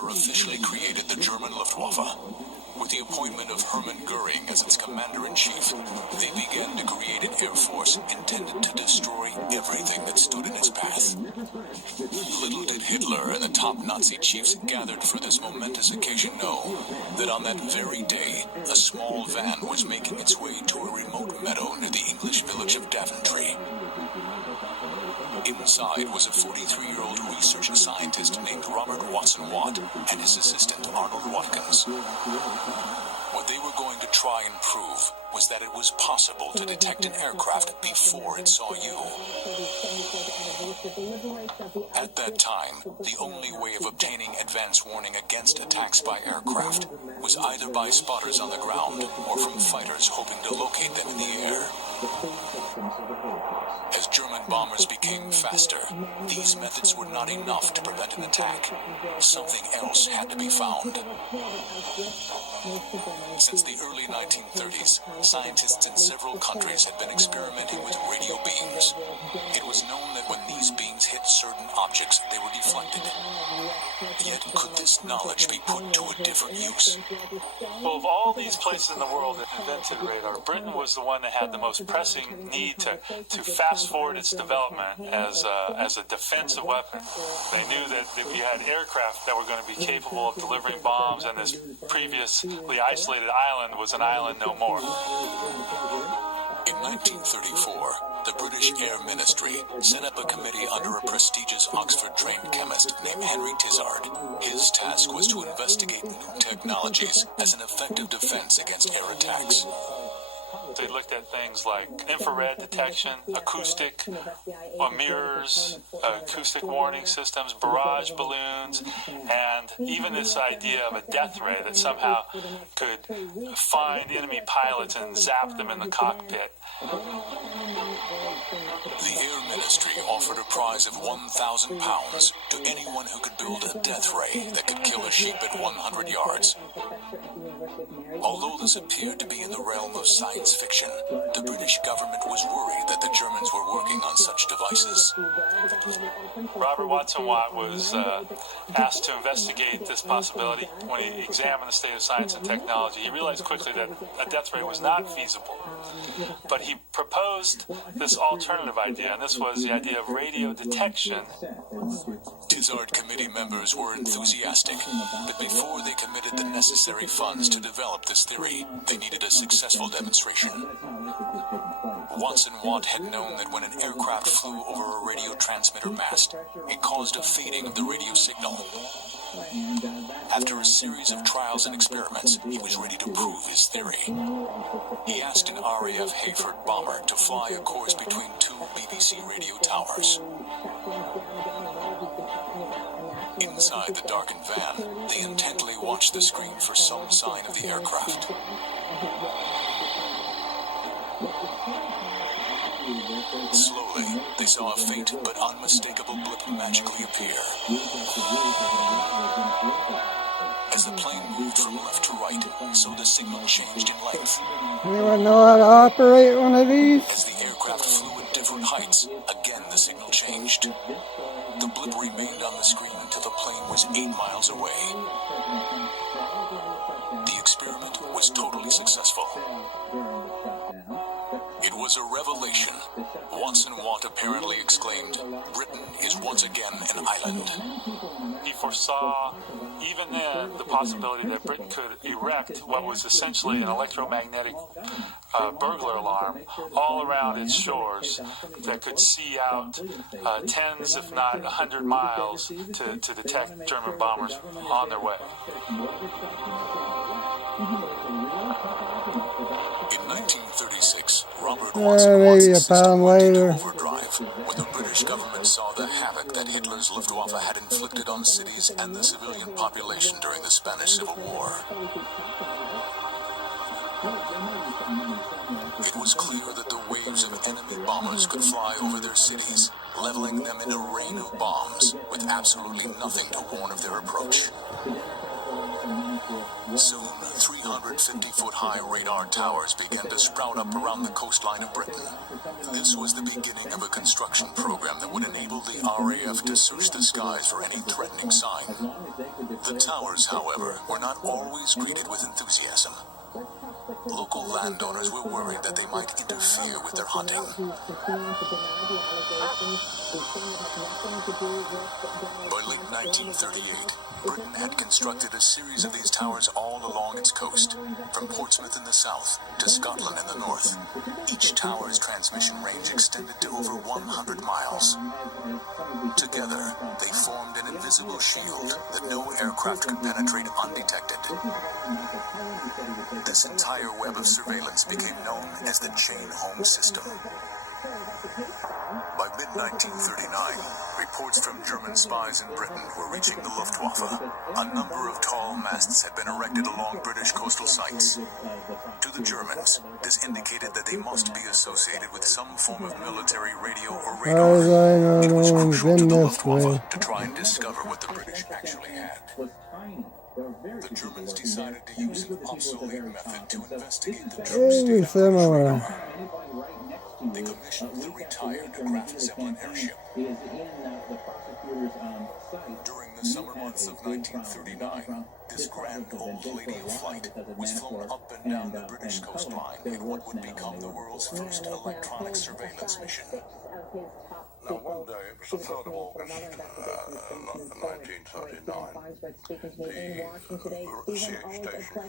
Hitler officially created the German Luftwaffe. With the appointment of Hermann Goering as its commander-in-chief, they began to create an air force intended to destroy everything that stood in its path. Little did Hitler and the top Nazi chiefs gathered for this momentous occasion know that on that very day, a small van was making its way to a remote meadow near the English village of Daventry. Inside was a 43-year-old research scientist named Robert Watson Watt and his assistant Arnold Watkins. What they were going to try and prove was that it was possible to detect an aircraft before it saw you. At that time, the only way of obtaining advance warning against attacks by aircraft was either by spotters on the ground or from fighters hoping to locate them in the air. As German bombers became faster, these methods were not enough to prevent an attack. Something else had to be found. Since the early 1930s, scientists in several countries had been experimenting with radio beams. It was known that when these beams hit certain objects, they were deflected. Yet, could this knowledge be put to a different use? Well, of all these places in the world that invented radar, Britain was the one that had the most pressing need to fast forward its development as a defensive weapon. They knew that if you had aircraft that were going to be capable of delivering bombs, and this previously isolated island was an island no more. In 1934, the British Air Ministry set up a committee under a prestigious Oxford-trained chemist named Henry Tizard. His task was to investigate new technologies as an effective defense against air attacks. They looked at things like infrared detection, acoustic mirrors, acoustic warning systems, barrage balloons, and even this idea of a death ray that somehow could find enemy pilots and zap them in the cockpit. The Air Ministry offered a prize of £1,000 to anyone who could build a death ray that could kill a sheep at 100 yards. Although this appeared to be in the realm of science fiction, the British government was worried that the Germans were working on such devices. Robert Watson Watt was asked to investigate this possibility. When he examined the state of science and technology, he realized quickly that a death ray was not feasible. But he proposed this alternative idea, and this was the idea of radio detection. Tizard committee members were enthusiastic, but before they committed the necessary funds to develop this theory, they needed a successful demonstration. Watson Watt had known that when an aircraft flew over a radio transmitter mast, it caused a fading of the radio signal. After a series of trials and experiments, he was ready to prove his theory. He asked an RAF Hayford bomber to fly a course between two BBC radio towers. Inside the darkened van, they intently watched the screen for some sign of the aircraft. Slowly, they saw a faint but unmistakable blip magically appear. As the plane moved from left to right, so the signal changed in length. Anyone know how to operate one of these? As the aircraft flew at different heights, again the signal changed. The blip remained on the screen until the plane was 8 miles away. The experiment was totally successful. It was a revelation. Watson Watt apparently exclaimed, "Britain is once again an island." He foresaw, even then, the possibility that Britain could erect what was essentially an electromagnetic burglar alarm all around its shores that could see out tens, if not 100 miles to detect German bombers on their way. In 1936, Robert Watson Watt's system went into overdrive when the British government saw the havoc that Hitler's Luftwaffe had inflicted on cities and the civilian population during the Spanish Civil War. It was clear that the waves of enemy bombers could fly over their cities, leveling them in a rain of bombs, with absolutely nothing to warn of their approach. Soon, 350-foot-high radar towers began to sprout up around the coastline of Britain. This was the beginning of a construction program that would enable the RAF to search the skies for any threatening sign. The towers, however, were not always greeted with enthusiasm. Local landowners were worried that they might interfere with their hunting. By late 1938, Britain had constructed a series of these towers all along its coast, from Portsmouth in the south to Scotland in the north. Each tower's transmission range extended to over 100 miles. Together, they formed an invisible shield that no aircraft could penetrate undetected. This entire web of surveillance became known as the Chain Home System. By mid-1939, reports from German spies in Britain were reaching the Luftwaffe. A number of tall masts had been erected along British coastal sites. To the Germans, this indicated that they must be associated with some form of military radio or radar. As I know, It was no one's crucial to been the this way. Luftwaffe to try and discover what the British actually had. The Germans decided to use an obsolete method to investigate the true state Very of British similar. radar. They commissioned the retired Graf Zeppelin airship. During the summer months of 1939, this grand old lady of flight was flown up and down the British coastline in what would become the world's first electronic surveillance mission. Now, one day, it was the 3rd of August, 1939, the CH station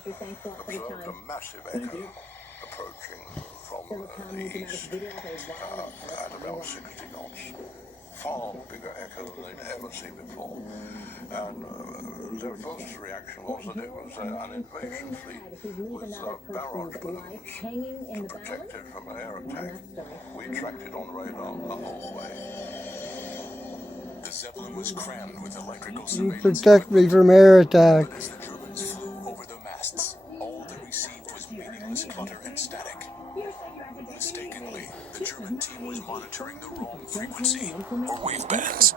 observed a massive echo approaching from the east at about 60 knots. Far bigger echo than they'd ever seen before. And their first reaction was that it was an invasion fleet with barrage balloons to protect it from an air attack. We tracked it on radar the whole way. The Zeppelin was crammed with electrical You surveillance protect me from air attack. But as the Germans flew over the masts, all they received was meaningless clutter and static. Mistakenly, the German team was monitoring the wrong frequency, or wavebands.